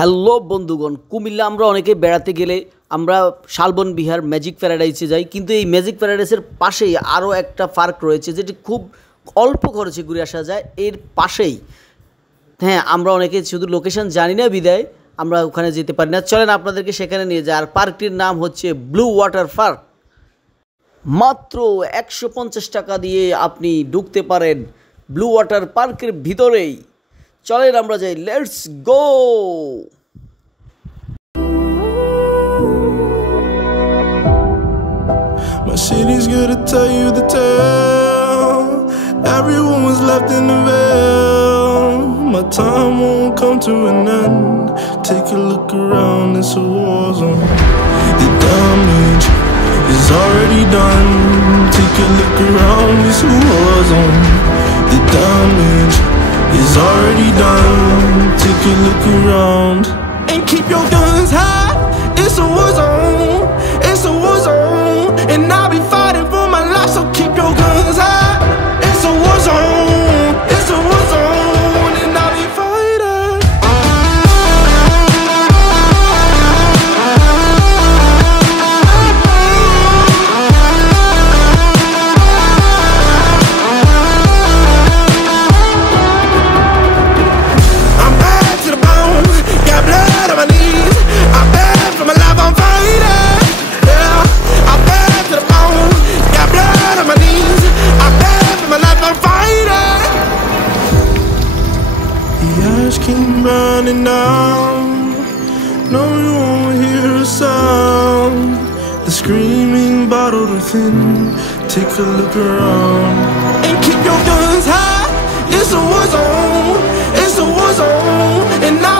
হ্যালো বন্ধুগণ, কুমিল্লা আমরা অনেকে বেড়াতে গেলে আমরা শালবন বিহার ম্যাজিক প্যারাডাইসে যাই, কিন্তু এই ম্যাজিক প্যারাডাইসের পাশেই আরও একটা পার্ক রয়েছে যেটি খুব অল্প খরচে ঘুরে আসা যায়। এর পাশেই আমরা অনেকে শুধু লোকেশন জানি না বিদায় আমরা ওখানে যেতে পারি না। চলেন আপনাদেরকে সেখানে নিয়ে যাই। আর পার্কটির নাম হচ্ছে ব্লু ওয়াটার পার্ক। মাত্র 150 টাকা দিয়ে আপনি ঢুকতে পারেন ব্লু ওয়াটার পার্কের ভিতরেই। চলেন আমরা যাই, let's go. My city's gonna tell you the tale. Everyone was left in the veil. My time won't come to an end. Take a look around, it's a war zone. The damage is already done. Take a look around, it's a war zone. The damage is already done. Take a look around and keep your guns high. It's a war zone. It's a war zone, and I'll be fighting for my life. So keep your guns high. It's a war zone. It's a war zone, and I'll be fighting. I'm bad to the bone. Got blood on my knees. I'm bad for my life. I'm fighting. Yeah, I'm bad to the bone. Got blood on my knees. I'm bad for my life. I'm fighting. The ash keep burning down. No, you won't hear a sound. The screaming bottled within. Take a look around and keep your guns high. It's a war zone. It's a war zone, and I